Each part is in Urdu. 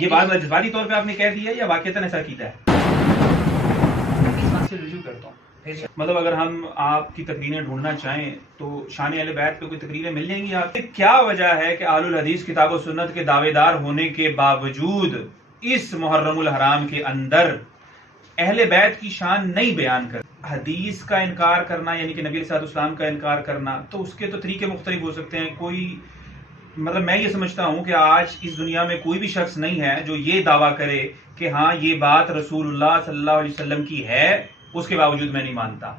یہ بات جذباتی طور پہ آپ نے کہہ دیا یا واقعتاً ایسا کیتا ہے؟ اس بات سے رجوع کرتا ہوں. مطلب اگر ہم آپ کی تقریریں ڈھونڈنا چاہیں تو شان اہل بیت پہ کوئی تقریریں مل جائیں گی آپ کو؟ کیا وجہ ہے کہ آل الحدیث کتاب و سنت کے دعوے دار ہونے کے باوجود اس محرم الحرام کے اندر اہل بیت کی شان نہیں بیان کرتے؟ حدیث کا انکار کرنا یعنی کہ نبی علیہ الصلوۃ والسلام کا انکار کرنا تو اس کے تو طریقے مختلف ہو سکتے ہیں. کوئی مطلب میں یہ سمجھتا ہوں کہ آج اس دنیا میں کوئی بھی شخص نہیں ہے جو یہ دعویٰ کرے کہ ہاں یہ بات رسول اللہ صلی اللہ علیہ وسلم کی ہے، اس کے باوجود میں نہیں مانتا.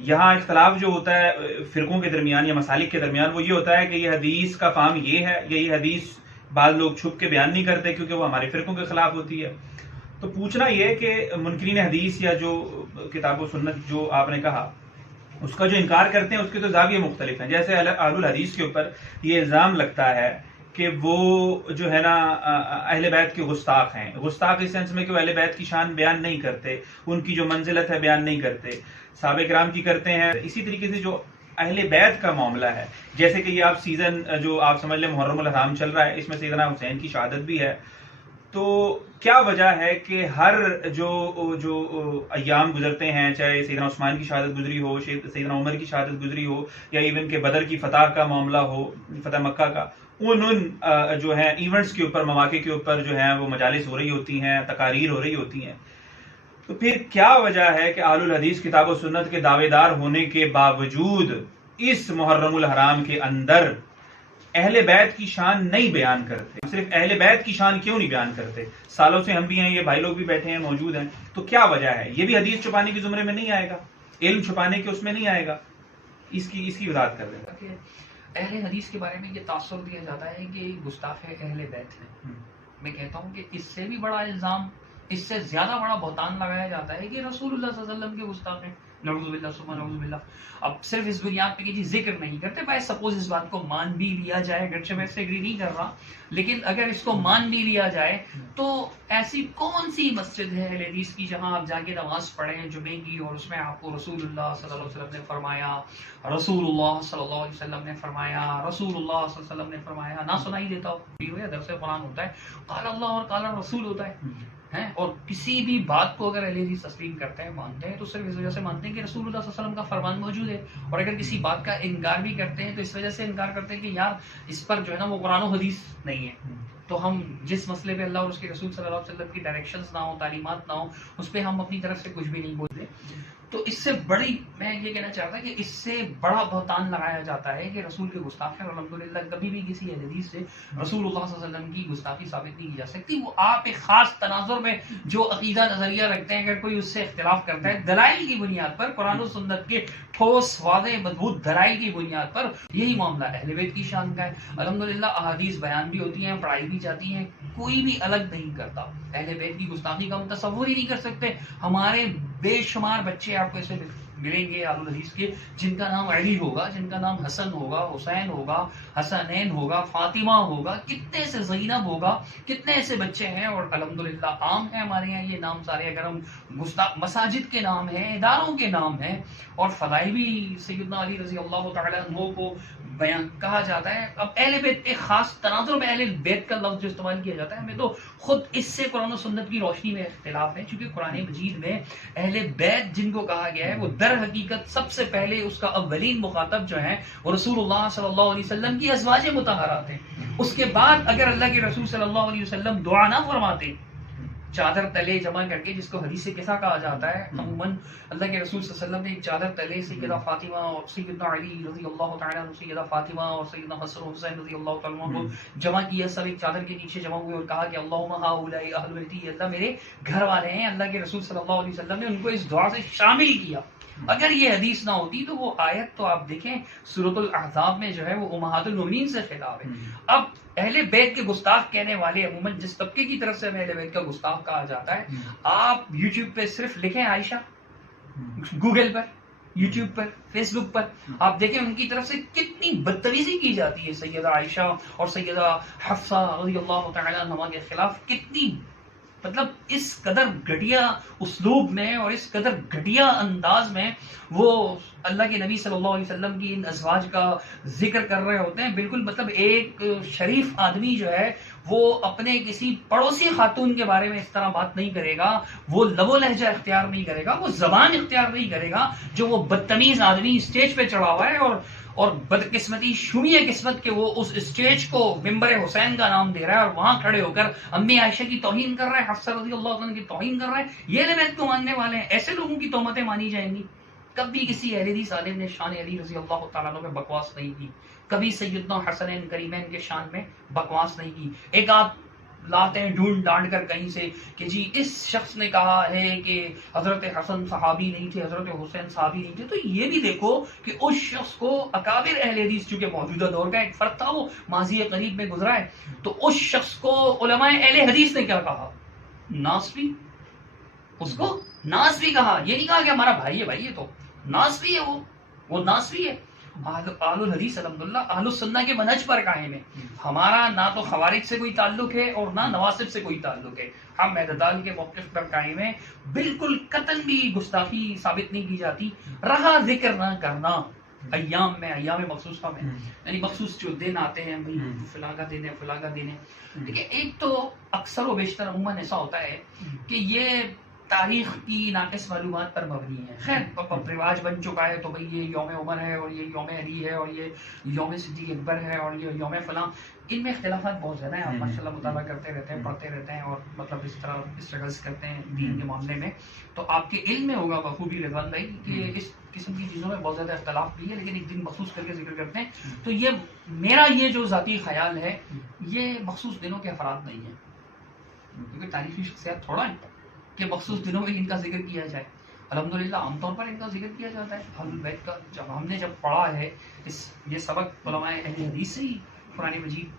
یہاں اختلاف جو ہوتا ہے فرقوں کے درمیان یا مسالک کے درمیان وہ یہ ہوتا ہے کہ یہ حدیث کا فہم یہ ہے یا یہ حدیث بعض لوگ چھپ کے بیان نہیں کرتے کیونکہ وہ ہمارے فرقوں کے خلاف ہوتی ہے. تو پوچھنا یہ کہ منکرین حدیث یا جو کتاب و سنت جو آپ نے کہا اس کا جو انکار کرتے ہیں اس کے تو زاویے مختلف ہیں. جیسے اہل الحدیث کے اوپر یہ الزام لگتا ہے کہ وہ جو ہے نا اہل بیت کے گستاخ ہیں. گستاخ اس سینس میں کہ وہ اہل بیت کی شان بیان نہیں کرتے، ان کی جو منزلت ہے بیان نہیں کرتے. صحابہ کرام کی کرتے ہیں. اسی طریقے سے جو اہل بیت کا معاملہ ہے، جیسے کہ یہ آپ سیزن جو آپ سمجھ لیں محرم الحرام چل رہا ہے، اس میں سیدنا حسین کی شہادت بھی ہے. تو کیا وجہ ہے کہ ہر جو ایام گزرتے ہیں، چاہے سیدنا عثمان کی شہادت گزری ہو، سیدنا عمر کی شہادت گزری ہو، یا ایون کہ بدر کی فتح کا معاملہ ہو، فتح مکہ کا، ان جو ہیں ایونٹس کے اوپر، مواقع کے اوپر جو ہیں وہ مجالس ہو رہی ہوتی ہیں، تقاریر ہو رہی ہوتی ہیں. تو پھر کیا وجہ ہے کہ آل الحدیث کتاب و سنت کے دعوے دار ہونے کے باوجود اس محرم الحرام کے اندر اہل بیت کی شان نہیں بیان کرتے؟ صرف اہل بیت کی شان کیوں نہیں بیان کرتے؟ سالوں سے ہم بھی ہیں، یہ بھائی لوگ بھی بیٹھے ہیں، موجود ہیں. تو کیا وجہ ہے؟ یہ بھی حدیث چھپانے کے زمرے میں نہیں آئے گا، علم چھپانے کے اس میں نہیں آئے گا. اس کی وضاحت کر دیں. اہل حدیث کے بارے میں یہ تاثر دیا جاتا ہے کہ گستاخ اہل بیت ہیں. میں کہتا ہوں کہ اس سے بھی بڑا الزام، اس سے زیادہ بڑا بہتان لگایا جاتا ہے کہ رسول اللہ صلی اللہ علیہ وسلم کے گستاخ ہیں. نعوذ باللہ ثم نعوذ باللہ. اب صرف اس بنیاد پہ کہ جی ذکر نہیں کرتے، بائی سپوز اس بات کو مان بھی لیا جائے، اگرچہ میں اس سے ایگری نہیں کر رہا، لیکن اگر اس کو مان بھی لیا جائے تو ایسی کون سی مسجد ہے اہل حدیث کی جہاں آپ جا کے نماز پڑھیں جمعے کی اور اس میں آپ کو رسول اللہ صلی اللہ علیہ وسلم نے فرمایا، رسول اللہ صلی اللہ علیہ وسلم نے فرمایا، رسول اللہ صلی اللہ علیہ وسلم نے فرمایا نہ سنائی دیتا ہو؟ یا درس قرآن ہوتا ہے، قال اللہ اور قال رسول ہوتا ہے، اور کسی بھی بات کو اگر اہل حدیث تسلیم کرتے ہیں، مانتے ہیں، تو صرف اس وجہ سے مانتے ہیں کہ رسول اللہ صلی اللہ علیہ وسلم کا فرمان موجود ہے. اور اگر کسی بات کا انکار بھی کرتے ہیں تو اس وجہ سے انکار کرتے ہیں کہ یار اس پر جو ہے نا وہ قرآن و حدیث نہیں ہے. تو ہم جس مسئلے پہ اللہ اور اس کے رسول صلی اللہ علیہ وسلم کی ڈائریکشنز نہ ہو، تعلیمات نہ ہو، اس پہ ہم اپنی طرف سے کچھ بھی نہیں بولتے. تو اس سے بڑی میں یہ کہنا چاہتا کہ اس سے بڑا بہتان لگایا جاتا ہے کہ رسول کے گستاخ ہیں. اور الحمدللہ کبھی بھی کسی حدیث سے رسول اللہ صلی اللہ علیہ وسلم کی گستاخی ثابت نہیں کی جا سکتی. وہ آپ ایک خاص تناظر میں جو عقیدہ نظریہ رکھتے ہیں، اگر کوئی اس سے اختلاف کرتا ہے دلائل کی بنیاد پر، قرآن و سنت کے ٹھوس واضح مضبوط دلائل کی بنیاد پر، یہی معاملہ اہل بیت کی شان کا ہے. الحمدللہ احادیث بیان بھی ہوتی ہیں، پڑھائی بھی جاتی ہیں، کوئی بھی الگ نہیں کرتا. اہل بیت کی گستاخی کا ہم تصور ہی نہیں کر سکتے. ہمارے بے شمار بچے آپ کو ایسے ملیں گے آل الحدیث کے جن کا نام علی ہوگا، جن کا نام حسن ہوگا، حسین ہوگا، حسنین ہوگا، فاطمہ ہوگا، کتنے سے زینب ہوگا، کتنے ایسے بچے ہیں. اور الحمدللہ عام ہے ہمارے یہاں یہ نام سارے. اگر ہم مساجد کے نام ہیں، اداروں کے نام ہیں، اور فضائل بھی سیدنا علی رضی اللہ تعالی عنہ کو بیان کہا جاتا ہے. اب اہل بیت ایک خاص تناظر میں اہل بیت کا لفظ جو استعمال کیا جاتا ہے، ہمیں تو خود اس سے قرآن و سنت کی روشنی میں اختلاف ہے. چونکہ قرآن مجید میں اہل بیت جن کو کہا گیا ہے وہ در حقیقت سب سے پہلے اس کا اولین مخاطب جو ہیں وہ رسول اللہ صلی اللہ علیہ وسلم کی ازواج مطہرات ہیں. اس کے بعد اگر اللہ کے رسول صلی اللہ علیہ وسلم دعا نہ فرماتے چادر تلے جمع کر کے، جس کو حدیث قصہ کہا جاتا ہے، عموماً اللہ کے رسول صلی اللہ علیہ وسلم نے ایک چادر تلے سیدہ فاطمہ اور سیدنا علی رضی اللہ تعالیٰ عنہ، سیدہ فاطمہ اور سیدنا حسن و حسین رضی اللہ تعالیٰ عنہ کو جمع کیا. سب ایک چادر کے نیچے جمع ہوئے اور کہا کہ اللہم ہؤلاء اہل بیتی، اللہ میرے گھر والے ہیں. اللہ کے رسول صلی اللہ علیہ وسلم نے ان کو اس دعا سے شامل کیا. اگر یہ حدیث نہ ہوتی تو وہ آیت تو آپ دیکھیں سورۃ الاحزاب میں جو ہے وہ امہات المؤمنین سے خطاب ہے. اب اہل بیت کے گستاخ کہنے والے عموماً جس طبقے کی طرف سے اہل بیت کا گستاخ کہا جاتا ہے، آپ یوٹیوب پہ صرف لکھیں عائشہ، گوگل پر، یوٹیوب پر، فیس بک پر، آپ دیکھیں ان کی طرف سے کتنی بدتمیزی کی جاتی ہے سیدہ عائشہ اور سیدہ حفصہ رضی اللہ تعالی عنہما کے خلاف. کتنی مطلب اس قدر گھٹیا اسلوب میں اور اس قدر گھٹیا انداز میں وہ اللہ کے نبی صلی اللہ علیہ وسلم کی ان ازواج کا ذکر کر رہے ہوتے ہیں. بالکل مطلب ایک شریف آدمی جو ہے وہ اپنے کسی پڑوسی خاتون کے بارے میں اس طرح بات نہیں کرے گا, وہ لب و لہجہ اختیار نہیں کرے گا, وہ زبان اختیار نہیں کرے گا جو وہ بدتمیز آدمی اسٹیج پہ چڑھا ہوا ہے اور بدقسمتی شومی قسمت کے وہ اس اسٹیج کو ممبر حسین کا نام دے رہا ہے اور وہاں کھڑے ہو کر امی عائشہ کی توہین کر رہا ہے, حفصہ رضی اللہ عنہ کی توہین کر رہا ہے. یہ اہل بیت کو ماننے والے ہیں, ایسے لوگوں کی تہمتیں مانی جائیں گی. کبھی کسی اہل حدیث عالم نے شان علی رضی اللہ تعالیٰ عنہ میں بکواس نہیں کی, کبھی سیدنا حسنین کریمین کے شان میں بکواس نہیں کی. ایک آپ لاتے ہیں ڈھونڈ ڈانڈ کر کہیں سے کہ جی اس شخص نے کہا ہے کہ حضرت حسن صحابی نہیں تھے, حضرت حسین صحابی نہیں تھے. تو یہ بھی دیکھو کہ اس شخص کو اکابر اہل حدیث چونکہ موجودہ دور کا ایک فرد تھا, وہ ماضی قریب میں گزرا ہے, تو اس شخص کو علماء اہل حدیث نے کیا کہا؟ ناصبی. اس کو ناصبی کہا, یہ نہیں کہا کہ ہمارا بھائی ہے, بھائی ہے تو ناصبی ہے, وہ ناصبی ہے. اہل الحدیث الحمدللہ اہل السنہ کے منہج پر قائم ہے. ہمارا نہ تو خوارج سے کوئی تعلق ہے اور نہ نواسب سے کوئی تعلق ہے. ہم اعتدال کے موقف پر قائم ہیں. بالکل قطعاً بھی گستاخی ثابت نہیں کی جاتی. رہا ذکر نہ کرنا ایام میں, ایام مخصوصہ میں, یعنی مخصوص جو دن آتے ہیں, بھائی فلاں کا دن ہے, فلاں کا دن ہے. دیکھیں ایک تو اکثر و بیشتر عموماً ایسا ہوتا ہے کہ یہ تاریخ کی ناقص معلومات پر مبنی ہے. خیر رواج بن چکا ہے تو بھئی یہ یوم عمر ہے اور یہ یوم علی ہے اور یہ یوم صدیق اکبر ہے اور یہ یوم فلاں. ان میں اختلافات بہت زیادہ ہیں. آپ ماشاء اللہ مطالعہ کرتے رہتے ہیں, پڑھتے رہتے ہیں اور مطلب اس طرح اسٹرگلس کرتے ہیں دین کے معاملے میں, تو آپ کے علم میں ہوگا بخوبی رضوان بھائی کہ اس قسم کی چیزوں میں بہت زیادہ اختلاف بھی ہے, لیکن ایک دن مخصوص کر کے ذکر کرتے ہیں. تو یہ میرا یہ جو ذاتی خیال ہے یہ مخصوص دنوں کے افراد نہیں ہیں, کیونکہ تاریخی شخصیات تھوڑا ہے کہ مخصوص دنوں میں ان کا ذکر کیا جائے. الحمدللہ عام طور پر ان کا ذکر کیا جاتا ہے. اہل بیت کا جب ہم نے پڑھا ہے یہ سبق علماء اہل حدیث سے ہی, قرآن مجید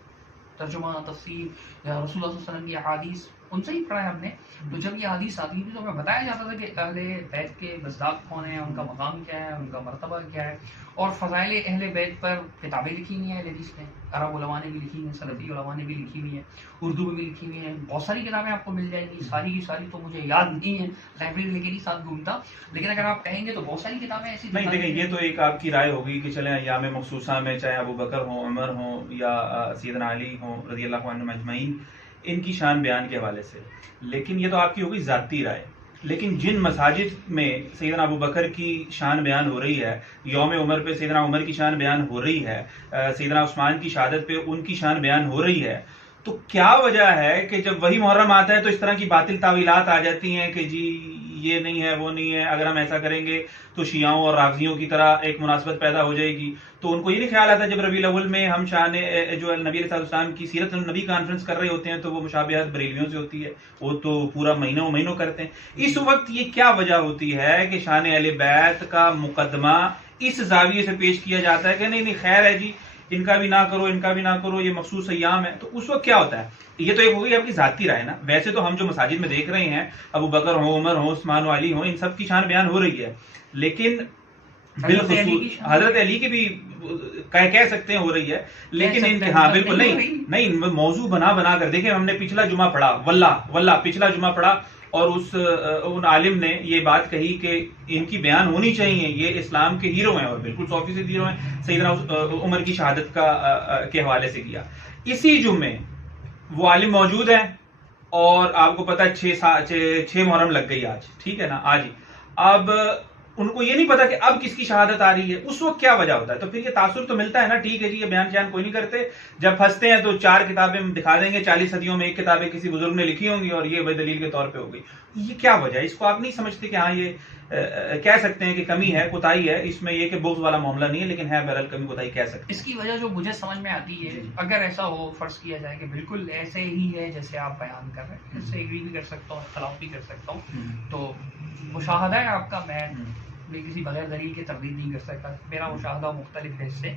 ترجمہ تفسیر یا رسول اللہ صلی اللہ علیہ وسلم کی احادیث ان سے ہی پڑھا ہے ہم نے. تو جب یہ حدیث آتی تھی تو ہمیں بتایا جاتا تھا کہ اہل بیت کے مصداق کون ہیں, ان کا مقام کیا ہے, ان کا مرتبہ کیا ہے. اور فضائل اہل بیت پر کتابیں لکھی ہوئی ہیں اہل حدیث نے, عرب علماء نے بھی لکھی ہیں, سلفی علماء نے بھی لکھی ہوئی ہیں, اردو میں بھی لکھی ہوئی ہیں. بہت ساری کتابیں آپ کو مل جائیں گی, ساری کی ساری تو مجھے یاد نہیں ہے, لائبریری لے کے نہیں ساتھ گھومتا, لیکن اگر آپ کہیں گے تو بہت ساری کتابیں ایسی نہیں. دیکھیں یہ تو ایک آپ کی رائے ہوگی کہ چلیں ایام مخصوصہ میں چاہے ابو بکر ہوں, عمر ہوں یا سیدنا علی ہوں رضی اللہ عنہم اجمعین, ان کی شان بیان کے حوالے سے, لیکن یہ تو آپ کی ہوگی ذاتی رائے. لیکن جن مساجد میں سیدنا ابو بکر کی شان بیان ہو رہی ہے, یوم عمر پہ سیدنا عمر کی شان بیان ہو رہی ہے, سیدنا عثمان کی شہادت پہ ان کی شان بیان ہو رہی ہے, تو کیا وجہ ہے کہ جب وہی محرم آتا ہے تو اس طرح کی باطل تعویلات آ جاتی ہیں کہ جی یہ نہیں ہے, وہ نہیں ہے, اگر ہم ایسا کریں گے تو شیعوں اور رافضیوں کی طرح ایک مناسبت پیدا ہو جائے گی. تو ان کو یہ نہیں خیال آتا جب ربیع الاول میں ہم شان جو نبی علیہ السلام کی سیرت النبی کانفرنس کر رہے ہوتے ہیں تو وہ مشابہت بریلویوں سے ہوتی ہے, وہ تو پورا مہینوں کرتے ہیں. اس وقت یہ کیا وجہ ہوتی ہے کہ شان اہل بیت کا مقدمہ اس زاویے سے پیش کیا جاتا ہے کہ نہیں خیر ہے جی ان کا بھی نہ کرو, ان کا بھی نہ کرو, یہ مخصوص ایام ہے. تو اس وقت کیا ہوتا ہے؟ یہ تو ایک ہوگی آپ کی ذاتی رائے نا. ویسے تو ہم جو مساجد میں دیکھ رہے ہیں ابو بکر ہوں, عمر ہوں, عثمان و علی ہوں, ان سب کی شان بیان ہو رہی ہے, لیکن بالخصوص حضرت علی کی بھی کہہ سکتے ہیں ہو رہی ہے, لیکن ہاں بالکل نہیں موضوع بنا کر دیکھیں. ہم نے پچھلا جمعہ پڑھا, واللہ پچھلا جمعہ پڑھا, اور ان عالم نے یہ بات کہی کہ ان کی بیان ہونی چاہیے, یہ اسلام کے ہیرو ہیں اور بالکل 100% ہیرو ہیں. سیدنا عمر کی شہادت کے حوالے سے کیا. اسی جمعے وہ عالم موجود ہیں اور آپ کو پتا 6 محرم لگ گئی آج, ٹھیک ہے نا, آج. اب ان کو یہ نہیں پتا کہ اب کس کی شہادت آ رہی ہے. اس وقت کیا وجہ ہوتا ہے؟ تو پھر یہ تاثر تو ملتا ہے نا, ٹھیک ہے جی یہ بیان شیان کوئی نہیں کرتے, جب پھنستے ہیں تو 4 کتابیں دکھا دیں گے, 40 صدیوں میں 1 کتابیں کسی بزرگ نے لکھی ہوں گی اور یہ دلیل کے طور پہ ہو گئی. یہ کیا وجہ ہے؟ اس کو آپ نہیں سمجھتے کہ ہاں یہ کہہ سکتے ہیں کہ کمی ہے, کوتاہی ہے اس میں, یہ کہ بغض والا معاملہ نہیں ہے, لیکن ہے بہرحال کمی کوتاہی کہہ سکتے ہیں. اس کی وجہ جو مجھے سمجھ میں آتی ہے, اگر ایسا ہو فرض کیا جائے کہ بالکل ایسے ہی ہے جیسے آپ بیان کر رہے ہیں, اس سے ایگری بھی کر سکتا ہوں, اختلاف بھی کر سکتا ہوں, تو مشاہدہ ہے آپ کا, میں کسی بغیر دلیل کی تردید نہیں کر سکتا, میرا مشاہدہ مختلف ہے اس سے.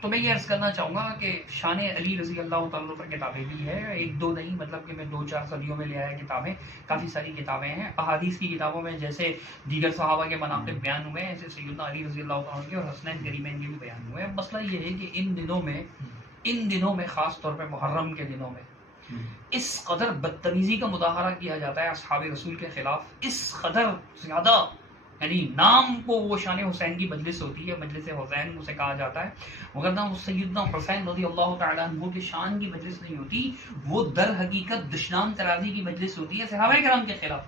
تو میں یہ عرض کرنا چاہوں گا کہ شان علی رضی اللہ تعالیٰ پر کتابیں بھی ہیں, 1-2 نہیں, مطلب کہ میں 2-4 صدیوں میں لے آیا کتابیں, کافی ساری کتابیں ہیں. احادیث کی کتابوں میں جیسے دیگر صحابہ کے مناقب بیان ہوئے ہیں, ایسے سیدنا علی رضی اللہ تعالیٰ کے اور حسنین کریمین کے بھی بیان ہوئے ہیں. مسئلہ یہ ہے کہ ان دنوں میں خاص طور پہ محرم کے دنوں میں اس قدر بدتمیزی کا مظاہرہ کیا جاتا ہے اصحاب رسول کے خلاف، اس قدر زیادہ، یعنی نام کو وہ شان حسین کی مجلس ہوتی ہے، مجلس حسین اسے کہا جاتا ہے، مگر نہ سیدنا حسین رضی اللہ تعالیٰ عنہ کی شان کی مجلس نہیں ہوتی، وہ در حقیقت دشنام ترازی کی مجلس ہوتی ہے صحابہ کرام کے خلاف۔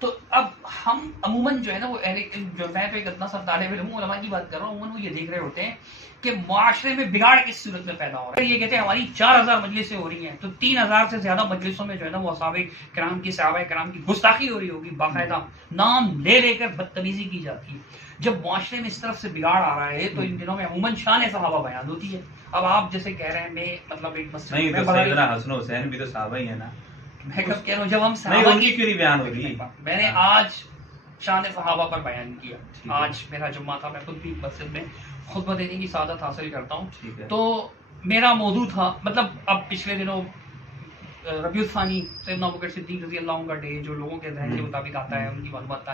تو اب ہم عموماً جو ہے نا وہ جو میں تو ایک اتنا سا طالب علم علماء کی بات کر رہا ہوں، عموماً وہ یہ دیکھ رہے ہوتے ہیں کہ معاشرے میں بگاڑ کس صورت میں پیدا ہو رہا ہے۔ یہ کہتے ہیں ہماری 4000 مجلسیں ہو رہی ہیں، تو 3000 سے زیادہ مجلسوں میں جو ہے نا وہ صحابہ کرام کی گستاخی ہو رہی ہوگی، باقاعدہ نام لے لے کر بدتمیزی کی جاتی ہے۔ جب معاشرے میں اس طرف سے بگاڑ آ رہا ہے تو ان دنوں میں عموماً شان صحابہ بیان ہوتی ہے۔ اب آپ جیسے کہہ رہے ہیں میں مطلب ایک مسجد نہیں تو سیدنا حسن حسین بھی تو صحابہ ہی ہے نا، میں کب کہہ رہا ہوں جب ہم نہیں ان کی کیوں نہیں بیان ہو رہی؟ میں نے آج شان صحابہ پر بیان کیا، آج میرا جمعہ تھا، میں خود بھی مسجد میں خطبہ دینے کی سعادت حاصل کرتا ہوں، تو میرا موضوع تھا مطلب اب پچھلے دنوں ربیع الثانی سیدنا ابوبکر صدیق رضی اللہ عنہ کا ڈے جو لوگوں کے ذہن کے مطابق آتا ہے ان کی معلومات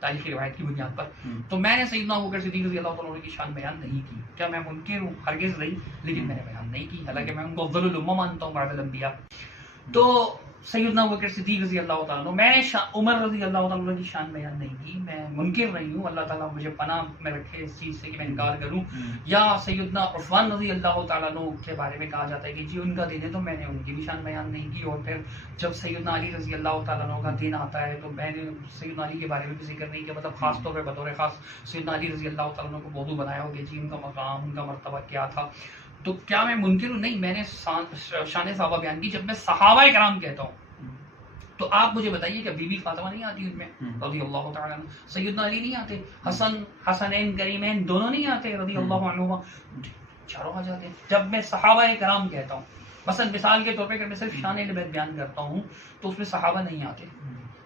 تاریخی روایت کی بنیاد پر، تو میں نے سیدنا ابوبکر صدیق رضی اللہ عنہ کی شان بیان نہیں کی۔ کیا میں منکر ہوں؟ ہرگز نہیں، لیکن میں نے بیان نہیں کی، حالانکہ میں ان کو افضل الامہ مانتا ہوں بعد الانبیاء۔ تو سیدنا ابوبکر صدیق رضی اللہ تعالیٰ عنہ، میں نے عمر رضی اللہ تعالیٰ عنہ کی شان بیان نہیں کی، میں منکر نہیں ہوں، اللہ تعالیٰ مجھے پناہ میں رکھے اس چیز سے کہ میں انکار کروں۔ یا سیدنا عثمان رضی اللہ تعالیٰ عنہ کے بارے میں کہا جاتا ہے کہ جی ان کا دن ہے، تو میں نے ان کی بھی شان بیان نہیں کی، اور پھر جب سیدنا علی رضی اللہ تعالیٰ عنہ کا دن آتا ہے تو میں نے سیدنا علی کے بارے میں بھی ذکر نہیں کیا، مطلب خاص طور پہ بطور خاص سیدنا علی رضی اللہ تعالیٰ عنہ کو موضوع بنایا ہو کہ جی ان کا مقام، ان کا مرتبہ کیا تھا۔ تو کیا میں منکر ہوں؟ نہیں، میں نے شان صحابہ بیان کی۔ جب میں صحابہ کرام کہتا ہوں تو آپ مجھے بتائیے کہ بی بی فاطمہ نہیں آتی ان میں رضی اللہ تعالیٰ عنہ، سیدنا علی نہیں آتے، حسنین کریمین دونوں نہیں آتے رضی اللہ عنہما، چاروں آ جاتے ہیں۔ جب میں صحابہ کرام کہتا ہوں، مثلا مثال کے طور پہ اگر میں صرف شان اہل بیت بیان کرتا ہوں تو اس میں صحابہ نہیں آتے،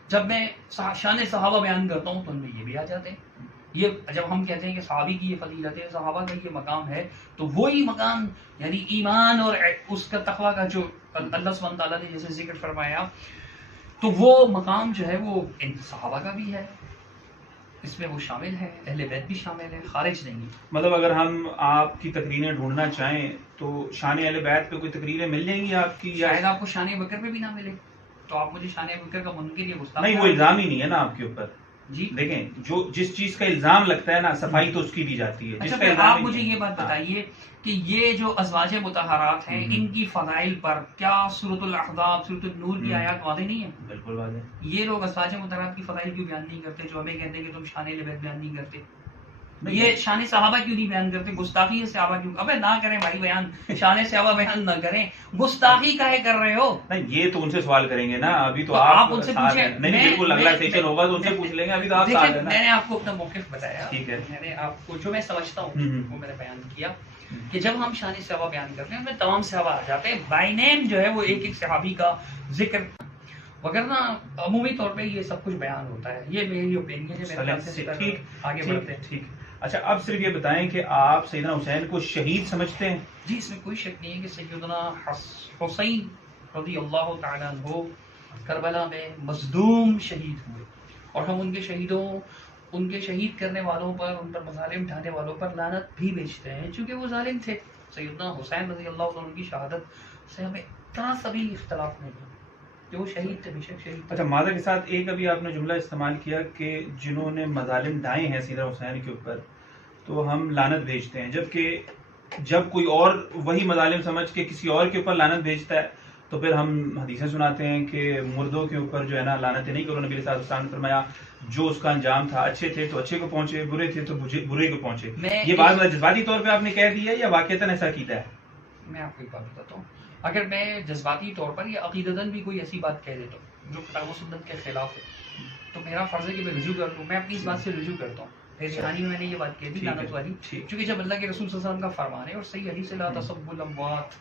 جب میں شان صحابہ بیان کرتا ہوں تو ان میں یہ بھی آ جاتے ہیں۔ یہ جب ہم کہتے ہیں کہ صحابی کی یہ فضیلت ہے، صحابہ کا یہ مقام ہے، تو وہی مقام یعنی ایمان اور اس کا تقویٰ کا جو اللہ سبحانہ تعالیٰ نے جیسے ذکر فرمایا، تو وہ مقام جو ہے وہ ان صحابہ کا بھی ہے، اس میں وہ شامل ہے، اہل بیت بھی شامل ہے، خارج نہیں۔ مطلب اگر ہم آپ کی تقریریں ڈھونڈنا چاہیں تو شان اہل بیت پہ کوئی تقریریں مل جائیں گی آپ کی؟ شاید آپ کو شان بکر پہ بھی نہ ملے، تو آپ مجھے شان بکر کا منکر یا گستاخ نہیں، وہ الزام ہی نہیں ہے نا آپ کے اوپر۔ جی دیکھیں جو جس چیز کا الزام لگتا ہے نا صفائی تو اس کی دی جاتی ہے۔ اچھا پھر آپ مجھے یہ بات بتائیے کہ یہ جو ازواج مطہرات ہیں ان کی فضائل پر کیا سورۃ الاحزاب، سورۃ النور کی آیات واضح نہیں ہیں؟ بالکل واضح۔ یہ لوگ ازواج مطہرات کی فضائل کیوں بیان نہیں کرتے جو ہمیں کہتے ہیں کہ تم شان اہل بیت بیان نہیں کرتے؟ یہ شان صحابہ کیوں نہیں بیان کرتے؟ گستاخی صحابہ کیوں؟ ابے نہ کریں بھائی بیان، شان صحابہ بیان نہ کریں، گستاخی کاہے کر رہے ہو؟ نہیں یہ تو ان سے سوال کریں گے نا، ابھی تو آپ ان سے پوچھیں۔ نہیں بالکل اگلا سیشن ہوگا تو ان سے پوچھ لیں گے، ابھی تو آپ دیکھیں میں نے آپ کو اپنا موقف بتایا، ٹھیک ہے، میں نے آپ کو جو میں سمجھتا ہوں وہ میں نے بیان کیا کہ جب ہم شان صحابہ بیان کرتے ہیں ان میں تمام صحابہ آ جاتے ہیں، بائی نیم جو ہے وہ ایک ایک صحابی کا ذکر، وگرنہ عمومی طور پہ یہ سب کچھ بیان ہوتا ہے۔ یہ میری اوپینین ہے، آگے بڑھتے ہیں۔ ٹھیک۔ اچھا اب صرف یہ بتائیں کہ آپ سیدنا حسین کو شہید سمجھتے ہیں؟ جی اس میں کوئی شک نہیں ہے کہ سیدنا حسین رضی اللہ تعالیٰ عنہ کربلا میں مظلوم شہید ہوئے، اور ہم ان کے شہیدوں، ان کے شہید کرنے والوں پر، ان پر مظالم ڈھانے والوں پر لعنت بھی بیچتے ہیں، چونکہ وہ ظالم تھے۔ سیدنا حسین رضی اللہ عنہ کی شہادت سے ہمیں اتنا سبھی اختلاف نہیں ہے، جو شہید تھے، بے شک شہید تھے۔ اچھا معذرت کے ساتھ ایک ابھی آپ نے جملہ استعمال کیا کہ جنہوں نے مظالم ڈھائے ہیں سیدنا حسین کے اوپر تو ہم لعنت بھیجتے ہیں، جبکہ جب کوئی اور وہی مظالم سمجھ کے کسی اور کے اوپر لعنت بھیجتا ہے تو پھر ہم حدیثیں سناتے ہیں کہ مردوں کے اوپر جو ہے نا لعنتیں نہیں کرو۔ نبی صلی اللہ علیہ وسلم نے فرمایا جو اس کا انجام تھا، اچھے تھے تو اچھے کو پہنچے، برے تھے تو برے کو پہنچے۔ یہ بات جذباتی طور پہ آپ نے کہہ دیا یا واقعتاً ایسا کیتا ہے؟ میں آپ کو ایک بات بتاتا ہوں، اگر میں جذباتی طور پر یا عقیدتاً بھی کوئی ایسی بات کہہ دیتا ہوں جو کتاب و سنت کے خلاف ہے تو میرا فرض ہے کہ میں رجوع کر لوں۔ میں اپنی اس بات سے رجوع کرتا ہوں۔ کہانی میں نے یہ بات کہی تھی لعنت والی، کیونکہ جب اللہ کے رسول صلی اللہ علیہ وسلم کا فرمان ہے اور صحیح حدیث سے لا تسبوا الاموات،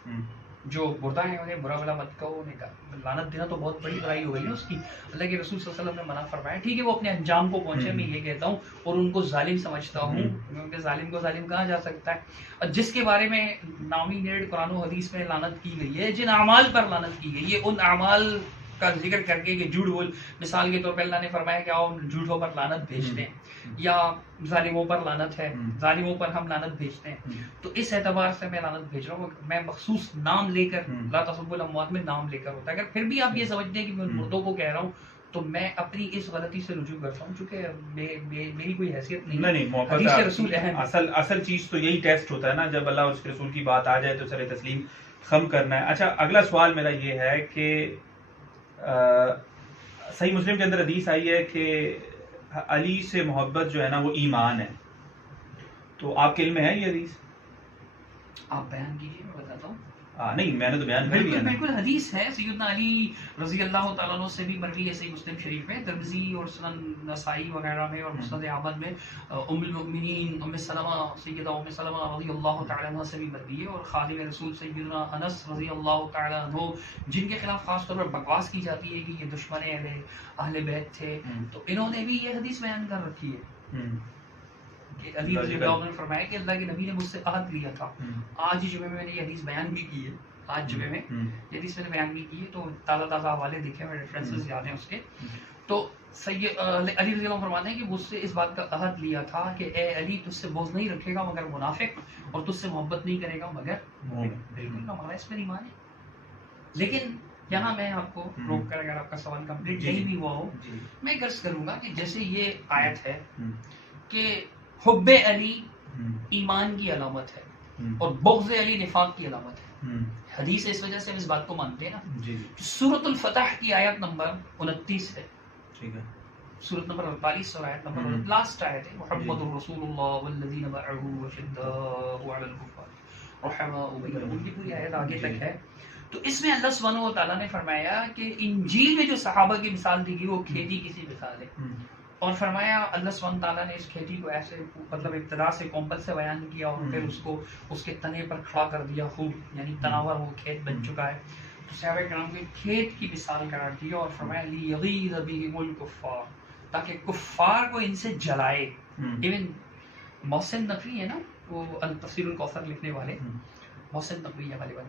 جو مردہ ہیں انہیں برا بلا مت کہو، انہیں لعنت دینا تو بہت بڑی برائی ہو گئی ہے اس کی، اللہ کے رسول صلی اللہ علیہ وسلم نے منع فرمایا۔ ٹھیک ہے وہ اپنے انجام کو پہنچے، میں یہ کہتا ہوں، اور ان کو ظالم سمجھتا ہوں، کیونکہ ظالم کو ظالم کہا جا سکتا ہے، اور جس کے بارے میں نامینیٹ قرآن و حدیث میں لعنت کی گئی ہے، جن اعمال پر لعنت کی گئی ہے، ان اعمال کا ذکر کر کے کہ جھوٹ بول، مثال کے طور پہ اللہ نے فرمایا کہ آؤ جھوٹوں پر لعنت بھیجتے ہیں، یا ظالموں پر لعنت ہے، ظالموں پر ہم لعنت بھیجتے ہیں، تو اس اعتبار سے میں لعنت بھیج رہا ہوں، میں مخصوص نام لے کر، لا تسبوا الاموات میں نام لے کر ہوتا ہے. اگر پھر بھی آپ یہ سمجھتے ہیں کہ میں ان مردوں کو کہہ رہا ہوں تو میں اپنی اس غلطی سے رجوع کرتا ہوں، چونکہ میری کوئی حیثیت نہیں. نہیں محبت حدیث رسول اہم، اصل چیز تو یہی ٹیسٹ ہوتا ہے نا، جب اللہ اس کے رسول کی بات آ جائے تو سر تسلیم خم کرنا ہے. اچھا اگلا سوال میرا یہ ہے کہ صحیح مسلم کے اندر حدیث آئی ہے کہ علی سے محبت جو ہے نا وہ ایمان ہے، تو آپ کے علم میں ہے یہ حدیث؟ آپ بیان کیجیے، میں بتاتا ہوں. نہیں میں نے تو بیان کر دیا. بالکل حدیث ہے، سیدنا علی رضی اللہ تعالیٰ عنہ سے بھی مروی ہے، صحیح مسلم شریف میں، ترمذی اور سنن نسائی وغیرہ میں اور مسند احمد میں ام المؤمنین ام سلمہ سیدہ ام سلمہ رضی اللہ تعالیٰ عنہ سے بھی مروی ہے. اور خادم رسول سیدنا انس رضی اللہ تعالیٰ عنہ، جن کے خلاف خاص طور پر بکواس کی جاتی ہے کہ یہ دشمن اہل بیت تھے، تو انہوں نے بھی یہ حدیث بیان کر رکھی ہے کہ علی رضی اللہ عنہ نے فرمایا کہ اللہ کے نبی نے مجھ سے عہد لیا تھا. آج جمعے میں نے یہ حدیث بیان بھی کی ہے، آج جمعے میں یہ حدیث میں نے بیان بھی کی ہے، تو تازہ حوالے دیکھے ہوئے ریفرنسز یاد ہیں اس کے. تو سید علی رضی اللہ عنہ فرماتے ہیں کہ مجھ سے اس بات کا عہد لیا تھا کہ اے علی تجھ سے بغض نہیں رکھے گا مگر منافق، اور تجھ سے محبت نہیں کرے گا مگر مومن. بالکل ہمارا اس میں ایمان ہے. لیکن یہاں میں آپ کو روک کر، اگر آپ کا سوال کمپلیٹ نہیں بھی ہوا ہو، میں غرض کروں گا کہ جیسے یہ آیت ہے کہ حب علی ایمان کی علامت ہے اور بغض علی نفاق کی علامت ہے. حدیث ہے، اس وجہ سے ہم اس بات کو مانتے ہیں نا. سورۃ الفتح کی آیت نمبر 29 ہے، سورۃ نمبر 48 اور آیت نمبر لاسٹ آیت ہے، محمد رسول اللہ والذین معه اشداء علی الکفار رحماء بینہم، یہ پوری آیت آگے تک ہے. تو اس میں اللہ سبحانہ و تعالیٰ نے فرمایا کہ انجیل میں جو صحابہ کی مثال دی گئی وہ کھیتی کی سی مثال ہے، اور فرمایا اللہ سبحانہ تعالیٰ نے اس کھیتی کو ایسے مطلب ابتدا سے کومپل سے بیان کیا اور پھر اس کو اس کے تنے پر کھڑا کر دیا خوب، یعنی تناور وہ کھیت بن چکا ہے. تو صحابہ کرام کو کھیت کی مثال قرار دیا اور فرمایا لیغیظ بہم الکفار، تاکہ کفار کو ان سے جلائے. ایون محسن نقوی ہے نا، وہ تفسیر الکوثر لکھنے والے، محسن نقوی ہے غالباً،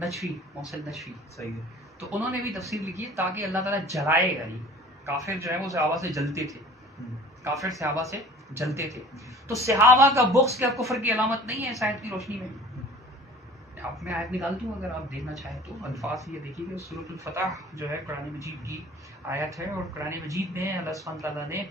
نجفی، محسن نجفی، صحیح ہے. تو انہوں نے بھی تفسیر لکھی ہے تاکہ اللہ تعالیٰ جلائے. یعنی کافر جو ہے وہ صحابہ سے جلتے تھے، کافر صحابہ سے جلتے تھے. تو صحابہ کا بغض کیا کفر کی علامت نہیں ہے اس آیت کی روشنی میں؟ اب میں آیت نکالتا ہوں اگر آپ دیکھنا چاہیں تو. الفاظ یہ دیکھیے کہ سورۃ الفتح جو ہے قرآن مجید کی آیت ہے، اور قرآن مجید میں اللہ سبحانہ تعالیٰ نے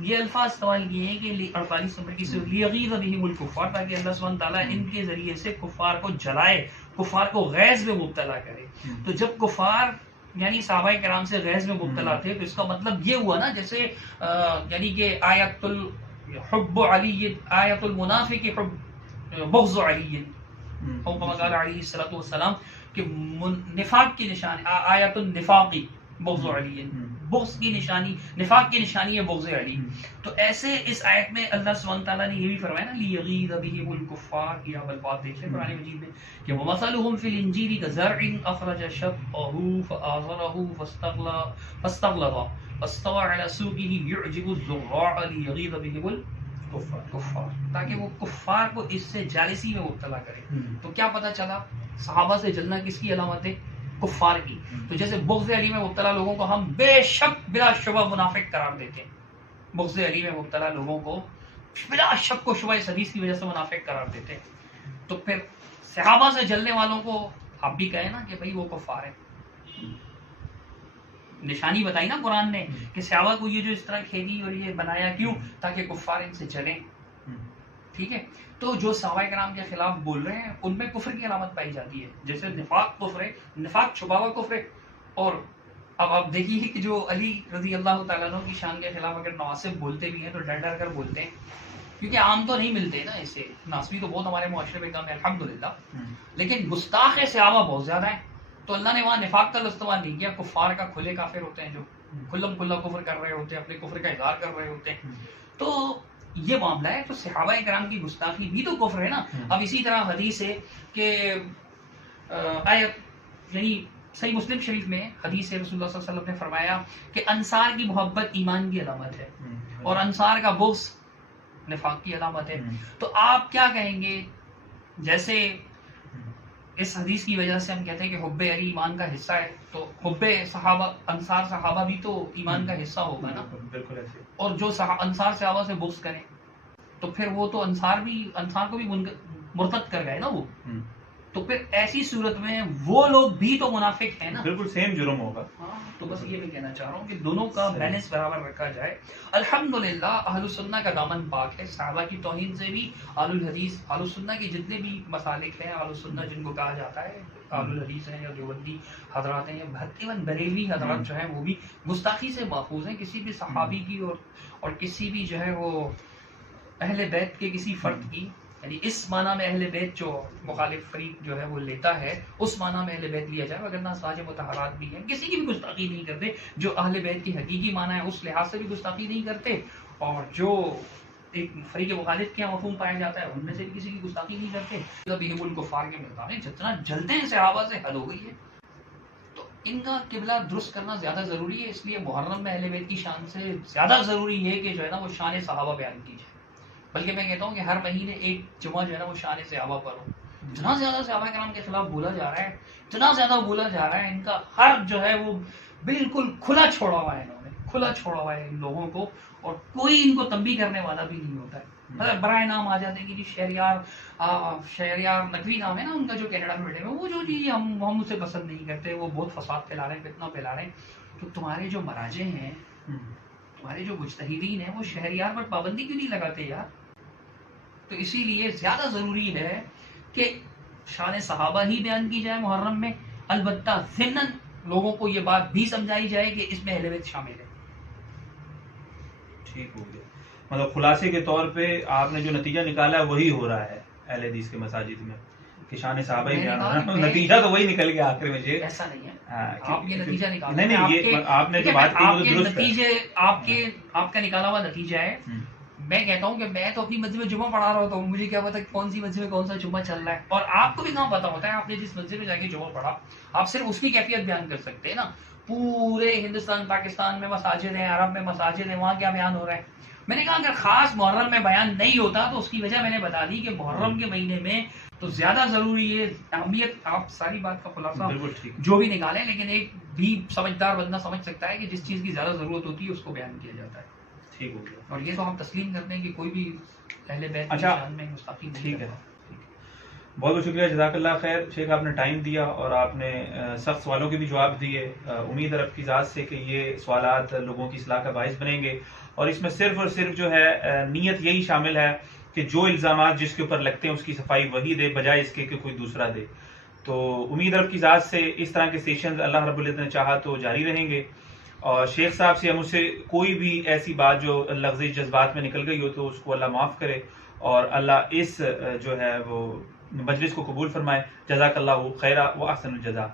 یہ الفاظ استعمال کیے ہیں کہ 48 نمبر کی سورۃ لیغیظ بہم الکفار، تاکہ اللہ سبحانہ تعالیٰ ان کے ذریعے سے کفار کو جلائے، کفار کو غیظ میں مبتلا کرے. تو جب کفار یعنی صحابہ کرام سے غیظ میں مبتلا تھے تو اس کا مطلب یہ ہوا نا، جیسے یعنی کہ آیت الحب علی، آیت المنافق حب بغض علی، او کما قال علیہ الصلوۃ والسلام، کہ نفاق کی نشانی آیت النفاقی بغض علی، بغض کی نشانی، نفاق کی نشانی ہے بغض علی. تو ایسے اس آیت میں اللہ سبحانہ تعالیٰ نے یہ بھی فرمایا نا لیغیظ بہم الکفار، یہ آپ الفاظ دیکھ لیں قرآن مجید میں کہ ومثلهم فی الانجیل کزرع اخرج شطأہ فآزرہ فاستغلظ فاستوى على سوقه يعجب الزراع لیغیظ بہم الکفار، تاکہ وہ کفار کو اس سے جالسی میں مبتلا کرے. تو کیا پتہ چلا صحابہ سے جلنا کس کی علامت ہے؟ کفار کی. تو جیسے بغض علی میں مبتلا لوگوں کو ہم بے شک بلا شبہ منافق قرار دیتے ہیں، بغض علی میں مبتلا لوگوں کو بلا شک و شبہ اس حدیث کی وجہ سے منافق قرار دیتے ہیں. تو پھر صحابہ سے جلنے والوں کو آپ بھی کہیں نا کہ بھائی وہ کفار ہے. نشانی بتائی نا قرآن نے کہ صحابہ کو یہ جو اس طرح کھیلی اور یہ بنایا کیوں؟ تاکہ کفار ان سے چلیں. ٹھیک ہے. تو جو صحابہ کرام کے خلاف بول رہے ہیں ان میں کفر کی علامت پائی جاتی ہے، جیسے نفاق کفر ہے، نفاق چھپا ہوا کفر ہے. اور اب آپ دیکھیے کہ جو علی رضی اللہ تعالیٰ عنہ کی شان کے خلاف اگر نواسب بولتے بھی ہیں تو ڈر ڈر کر بولتے ہیں، کیونکہ عام تو نہیں ملتے نا اسے. ناسبی تو بہت ہمارے معاشرے میں کام ہے الحمدللہ، لیکن گستاخ صحابہ بہت زیادہ ہیں. تو اللہ نے وہاں نفاق کا استعمال نہیں کیا، کفار کا کھلے کافر ہوتے ہیں جو کھلم کھلا کفر کر رہے ہوتے ہیں، اپنے کفر کا اظہار کر رہے ہوتے ہیں. تو یہ معاملہ ہے. تو صحابہ کرام کی گستاخی بھی تو کفر ہے نا. اب اسی طرح حدیث ہے کہ آیت یعنی صحیح مسلم شریف میں حدیث ہے، رسول اللہ صلی اللہ علیہ وسلم نے فرمایا کہ انصار کی محبت ایمان کی علامت ہے اور انصار کا بغض نفاق کی علامت ہے. تو آپ کیا کہیں گے؟ جیسے اس حدیث کی وجہ سے ہم کہتے ہیں کہ حب علی ایمان کا حصہ ہے، تو حب صحابہ انصار صحابہ بھی تو ایمان کا حصہ ہوگا نا. بالکل ایسے. اور جو انصار صحابہ سے بغض کریں تو پھر وہ تو انصار کو بھی مرتد کر گئے نا وہ. تو پھر ایسی صورت میں وہ لوگ بھی تو منافق ہیں نا. بالکل سیم جرم ہوگا. تو بس یہ میں کہنا چاہ رہا ہوں کہ دونوں کا بیلنس برابر رکھا جائے. الحمدللہ اہل السنہ کا دامن پاک ہے. صحابہ کی توہین سے بھی اہل الحدیث اہل السنہ کے جتنے بھی مسالک ہیں اہل السنہ جن کو کہا جاتا ہے اہل الحدیث ہیں یا دیوبندی حضرات ہیں یا ایون بریلوی حضرات جو ہیں وہ بھی گستاخی سے محفوظ ہیں. کسی بھی صحابی کی اور کسی بھی جو ہے وہ اہل بیت کے کسی فرد کی، یعنی اس معنی میں اہل بیت جو مخالف فریق جو ہے وہ لیتا ہے اس معنی میں اہل بیت لیا جائے، وگرنہ ازواج مطہرات بھی ہیں، کسی کی بھی گستاخی نہیں کرتے. جو اہل بیت کی حقیقی معنی ہے اس لحاظ سے بھی گستاخی نہیں کرتے، اور جو ایک فریق مخالف کے مفہوم پایا جاتا ہے ان میں سے بھی کسی کی گستاخی نہیں کرتے. بہم الکفار کے مطابق جتنا جلتے ہیں صحابہ سے حد ہو گئی ہے. تو ان کا قبلہ درست کرنا زیادہ ضروری ہے. اس لیے محرم میں اہل بیت کی شان سے زیادہ ضروری ہے کہ جو ہے نا وہ شان صحابہ بیان کی جائے. بلکہ میں کہتا ہوں کہ ہر مہینے ایک جمعہ جو ہے نا وہ شان صحابہ پر ہو. اتنا زیادہ صحابہ کرام کے خلاف بولا جا رہا ہے، اتنا زیادہ بولا جا رہا ہے، ان کا ہر جو ہے وہ بالکل کھلا چھوڑا ہوا ہے. انہوں نے کھلا چھوڑا ہوا ہے ان لوگوں کو، اور کوئی ان کو تنبیہ کرنے والا بھی نہیں ہوتا ہے. مطلب برائے نام آ جاتے ہیں کہ شہریار نقوی نام ہے نا ان کا جو کینیڈا میں بیٹھے ہوئے، وہ جو جی ہم اسے پسند نہیں کرتے، وہ بہت فساد پھیلا رہے ہیں، فتنہ پھیلا رہے ہیں. تو تمہارے جو مراجع ہیں، تمہارے جو مجتہدین ہیں، وہ شہریار پر پابندی کیوں نہیں لگاتے یار؟ تو اسی لیے زیادہ ضروری ہے کہ شان صحابہ ہی بیان کی جائے محرم میں. البتہ ضمناً لوگوں کو یہ بات بھی سمجھائی جائے کہ اس میں اہل بیت شامل ہے. ٹھیک ہو گیا. مطلب خلاصے کے طور پہ آپ نے جو نتیجہ نکالا ہے وہی ہو رہا ہے اہل حدیث کے مساجد میں کہ شان صحابہ ہی بیان ہو رہا ہے. نتیجہ تو وہی نکل گیا آخر میں. ایسا نہیں ہے، آپ یہ نتیجہ نکالیں. نہیں، آپ نے جو بات کی وہ درست ہے. آپ کا نکالا ہوا نتیجہ ہے. میں کہتا ہوں کہ میں تو اپنی مسجد میں جمعہ پڑھا رہا ہوتا ہوں، مجھے کیا پتا کون سی مسجد میں کون سا جمعہ چل رہا ہے. اور آپ کو بھی کہاں پتا ہوتا ہے؟ آپ نے جس مسجد میں جا کے جمعہ پڑھا آپ صرف اس کی کیفیت بیان کر سکتے ہیں نا. پورے ہندوستان پاکستان میں مساجد ہیں، عرب میں مساجد ہیں، وہاں کیا بیان ہو رہا ہے؟ میں نے کہا اگر خاص محرم میں بیان نہیں ہوتا تو اس کی وجہ میں نے بتا دی کہ محرم کے مہینے میں تو زیادہ ضروری ہے اہمیت. آپ ساری بات کا خلاصہ جو بھی نکالیں، لیکن ایک بھی سمجھدار بندہ سمجھ سکتا ہے کہ جس چیز کی زیادہ ضرورت ہوتی ہے اس کو بیان کیا جاتا ہے. ٹھیک ہو گیا. اور یہ تو ہم تسلیم کرتے ہیں کہ کوئی بھی اہل بیت کی شان میں گستاخی نہیں. ٹھیک ہے، بہت بہت شکریہ، جزاک اللہ خیر. شیخ آپ نے ٹائم دیا اور آپ نے سخت سوالوں کے بھی جواب دیے. امید ہے رب کی ذات سے کہ یہ سوالات لوگوں کی اصلاح کا باعث بنیں گے. اور اس میں صرف اور صرف جو ہے نیت یہی شامل ہے کہ جو الزامات جس کے اوپر لگتے ہیں اس کی صفائی وہی دے، بجائے اس کے کہ کوئی دوسرا دے. تو امید رب کی ذات سے اس طرح کے سیشنز اللہ رب العزت نے چاہا تو جاری رہیں گے. اور شیخ صاحب سے مجھ سے کوئی بھی ایسی بات جو لفظی جذبات میں نکل گئی ہو تو اس کو اللہ معاف کرے اور اللہ اس جو ہے وہ مجلس کو قبول فرمائے. جزاک اللہ خیرہ و احسن الجزا.